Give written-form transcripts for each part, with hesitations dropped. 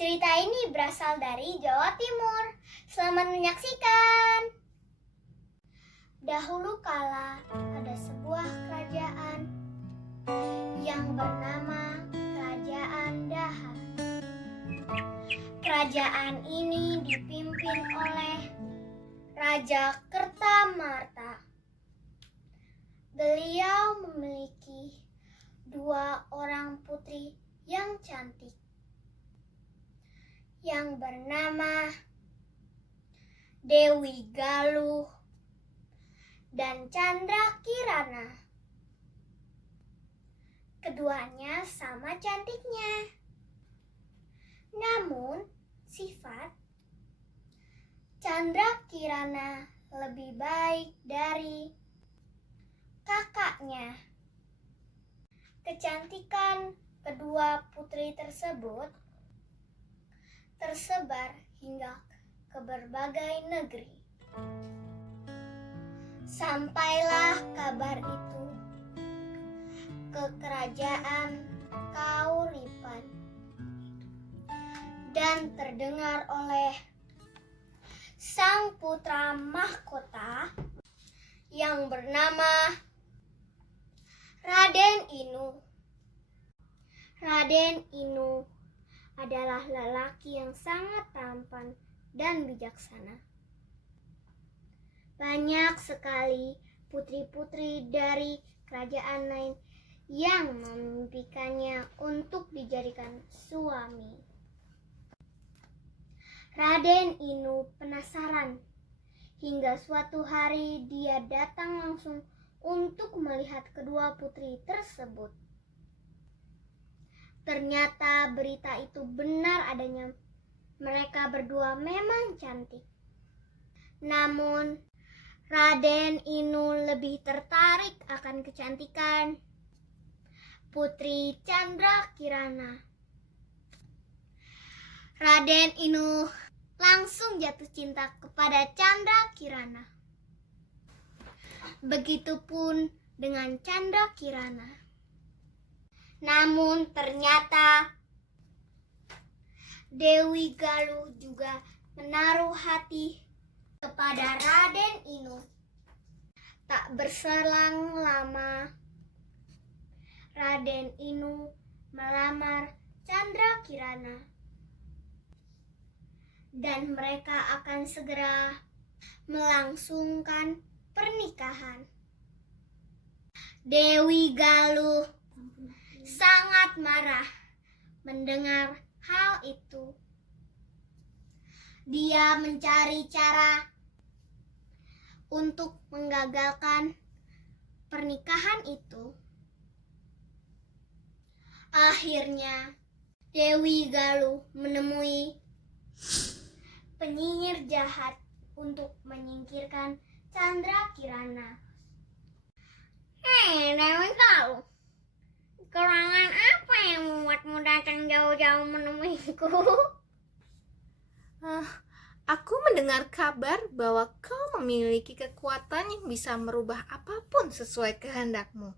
Cerita ini berasal dari Jawa Timur. Selamat menyaksikan. Dahulu kala ada sebuah kerajaan yang bernama Kerajaan Daha. Kerajaan ini dipimpin oleh Raja Kertamarta. Beliau memiliki 2 orang putri yang cantik, yang bernama Dewi Galuh dan Candrakirana. Keduanya sama cantiknya. Namun, sifat Candrakirana lebih baik dari kakaknya. Kecantikan kedua putri tersebut tersebar hingga ke berbagai negeri. Sampailah kabar itu ke kerajaan Kauripan dan terdengar oleh sang putra mahkota yang bernama Raden Inu. Raden Inu adalah lelaki yang sangat tampan dan bijaksana. Banyak sekali putri-putri dari kerajaan lain yang memimpikannya untuk dijadikan suami. Raden Inu penasaran hingga suatu hari dia datang langsung untuk melihat kedua putri tersebut. Ternyata berita itu benar adanya. Mereka berdua memang cantik. Namun, Raden Inu lebih tertarik akan kecantikan Putri Candrakirana. Raden Inu langsung jatuh cinta kepada Candrakirana. Begitupun dengan Candrakirana. Namun ternyata Dewi Galuh juga menaruh hati kepada Raden Inu. Tak berselang lama, Raden Inu melamar Candrakirana. Dan mereka akan segera melangsungkan pernikahan. Dewi Galuh sangat marah mendengar hal itu. Dia mencari cara untuk menggagalkan pernikahan itu. Akhirnya, Dewi Galuh menemui penyihir jahat untuk menyingkirkan Candrakirana. Hei, Dewi Galuh, kekurangan apa yang membuatmu datang jauh-jauh menemuiku? Aku mendengar kabar bahwa kau memiliki kekuatan yang bisa merubah apapun sesuai kehendakmu.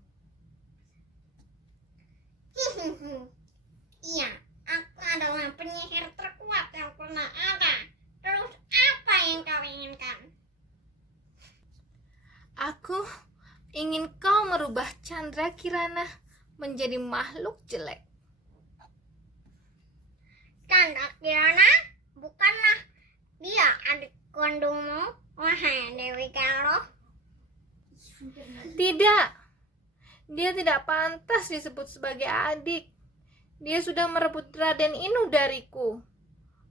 Iya, aku adalah penyihir terkuat yang pernah ada. Terus apa yang kau inginkan? Aku ingin kau merubah Candrakirana menjadi makhluk jelek. Candrakirana bukanlah dia adik kandungmu, wahai Dewi Galuh. Tidak, dia tidak pantas disebut sebagai adik. Dia sudah merebut Raden Inu dariku.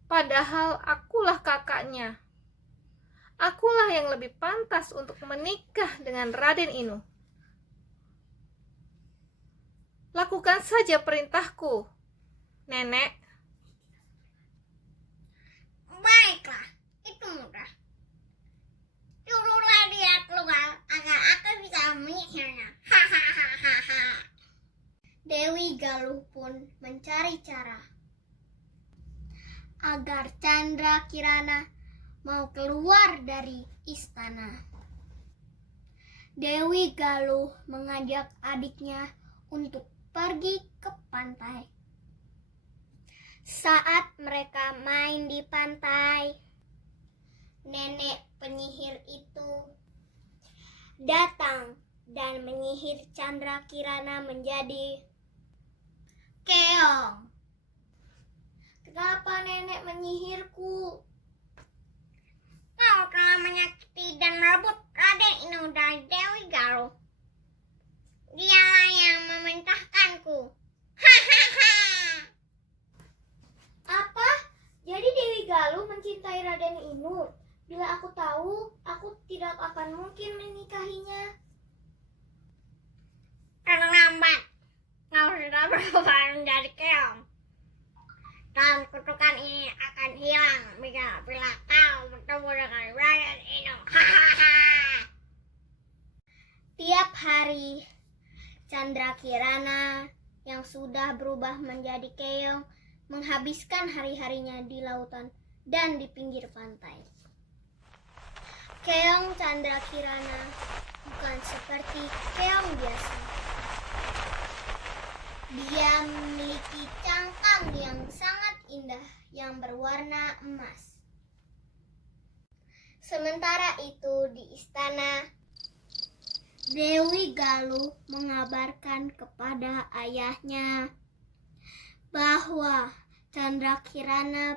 Padahal akulah kakaknya. Akulah yang lebih pantas untuk menikah dengan Raden Inu. Lakukan saja perintahku, Nenek. Baiklah, itu mudah. Suruhlah dia keluar agar aku bisa menyihirnya. Hahaha. Dewi Galuh pun mencari cara agar Candrakirana mau keluar dari istana. Dewi Galuh mengajak adiknya untuk pergi ke pantai. Saat mereka main di pantai. Nenek penyihir itu datang dan menyihir Candrakirana menjadi keong. Kenapa nenek menyihirku? Kau telah menyakiti dan merebut Raden Inu dari Dewi Galuh. Dialah yang memerintahkanku. Hahaha. Apa? Jadi Dewi Galuh mencintai Raden Inu? Bila aku tahu, aku tidak akan mungkin menikahinya. Terlambat. Kau sudah berubah menjadi keong. Dan kutukan ini akan hilang bila kau bertemu dengan Raden Inu. Hahaha. Tiap hari, Candrakirana yang sudah berubah menjadi keong menghabiskan hari-harinya di lautan dan di pinggir pantai. Keong Candrakirana bukan seperti keong biasa. Dia memiliki cangkang yang sangat indah yang berwarna emas. Sementara itu di istana, Dewi Galuh mengabarkan kepada ayahnya bahwa Candrakirana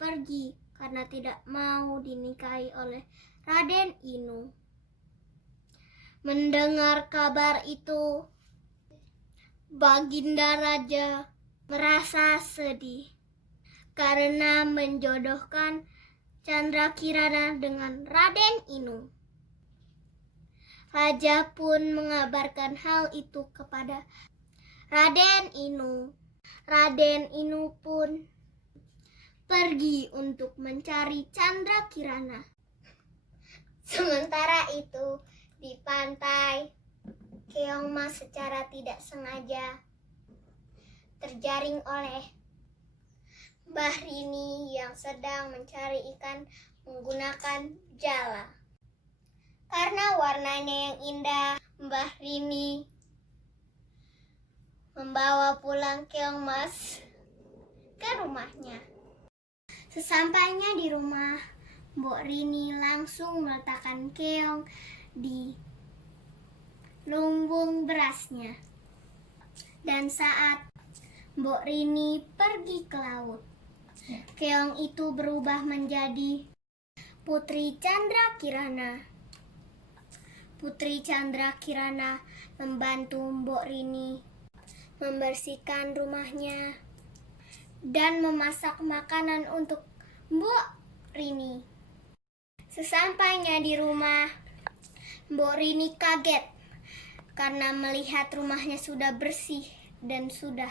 pergi karena tidak mau dinikahi oleh Raden Inu. Mendengar kabar itu, Baginda Raja merasa sedih karena menjodohkan Candrakirana dengan Raden Inu. Raja pun mengabarkan hal itu kepada Raden Inu. Raden Inu pun pergi untuk mencari Candrakirana. Sementara itu di pantai, keong mas secara tidak sengaja terjaring oleh Mbah Rini yang sedang mencari ikan menggunakan jala. Karena warnanya yang indah, Mbah Rini membawa pulang keong mas ke rumahnya. Sesampainya di rumah, Mbok Rini langsung meletakkan keong di lumbung berasnya. Dan saat Mbok Rini pergi ke laut, keong itu berubah menjadi Putri Candrakirana. Putri Candrakirana membantu Mbok Rini membersihkan rumahnya dan memasak makanan untuk Mbok Rini. Sesampainya di rumah, Mbok Rini kaget karena melihat rumahnya sudah bersih dan sudah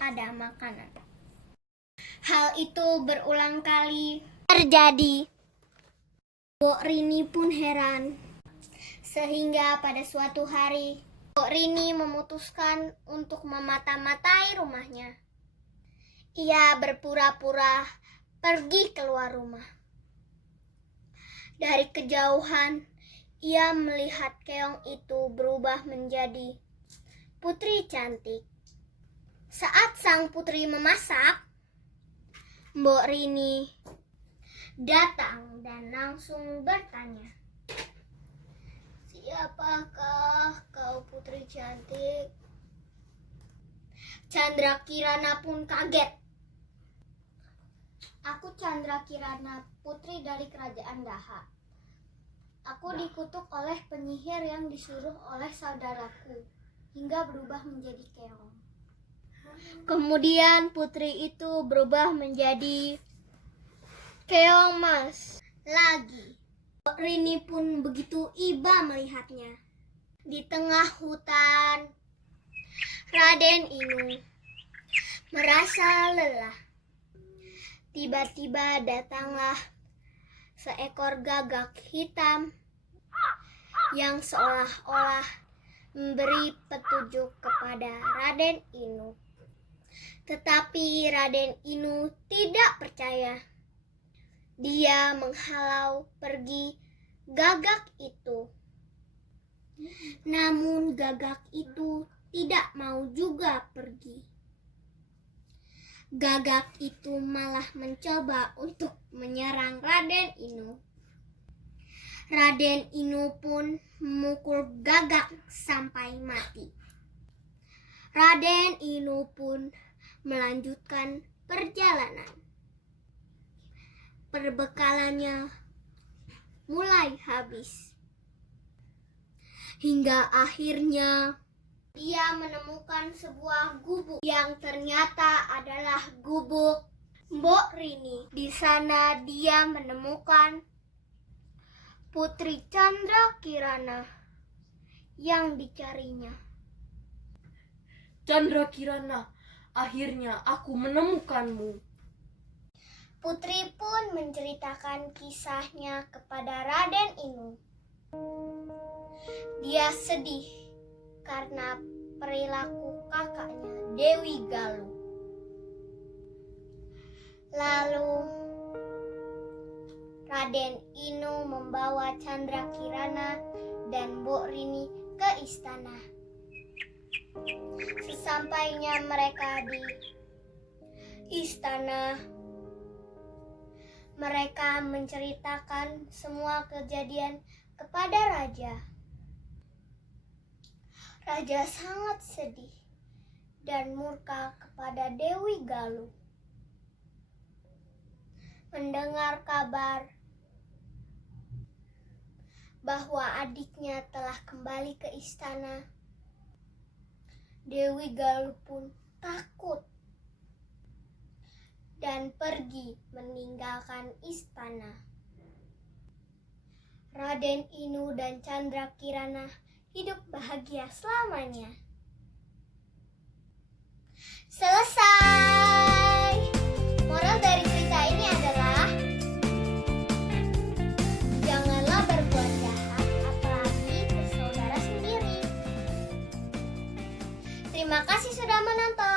ada makanan. Hal itu berulang kali terjadi. Mbok Rini pun heran. Sehingga pada suatu hari, Mbok Rini memutuskan untuk memata-matai rumahnya. Ia berpura-pura pergi keluar rumah. Dari kejauhan, ia melihat keong itu berubah menjadi putri cantik. Saat sang putri memasak, Mbok Rini datang dan langsung bertanya, "Siapakah kau putri cantik?" Candrakirana pun kaget. "Aku Candrakirana, putri dari kerajaan Daha. Aku dikutuk oleh penyihir yang disuruh oleh saudaraku hingga berubah menjadi keong." Kemudian putri itu berubah menjadi keong mas lagi. Mbok Rini pun begitu iba melihatnya. Di tengah hutan, Raden Inu merasa lelah. Tiba-tiba datanglah seekor gagak hitam yang seolah-olah memberi petunjuk kepada Raden Inu. Tetapi Raden Inu tidak percaya. Dia menghalau pergi gagak itu. Namun gagak itu tidak mau juga pergi. Gagak itu malah mencoba untuk menyerang Raden Inu. Raden Inu pun memukul Gagak sampai mati. Raden Inu pun melanjutkan perjalanan. Perbekalannya mulai habis. Hingga akhirnya dia menemukan sebuah gubuk yang ternyata adalah gubuk Mbok Rini. Di sana dia menemukan Putri Chandra Kirana yang dicarinya. Chandra Kirana, akhirnya aku menemukanmu. Putri pun menceritakan kisahnya kepada Raden Inu. Dia sedih karena perilaku kakaknya Dewi Galuh. Lalu Raden Inu membawa Chandra Kirana dan Mbok Rini ke istana. Sesampainya mereka di istana, mereka menceritakan semua kejadian kepada raja. Raja sangat sedih dan murka kepada Dewi Galuh. Mendengar kabar bahwa adiknya telah kembali ke istana, Dewi Galuh pun takut dan pergi meninggalkan istana. Raden Inu dan Chandra Kirana hidup bahagia selamanya. Selesai. Moral dari cerita ini adalah janganlah berbuat jahat, apalagi ke saudara sendiri. Terima kasih sudah menonton.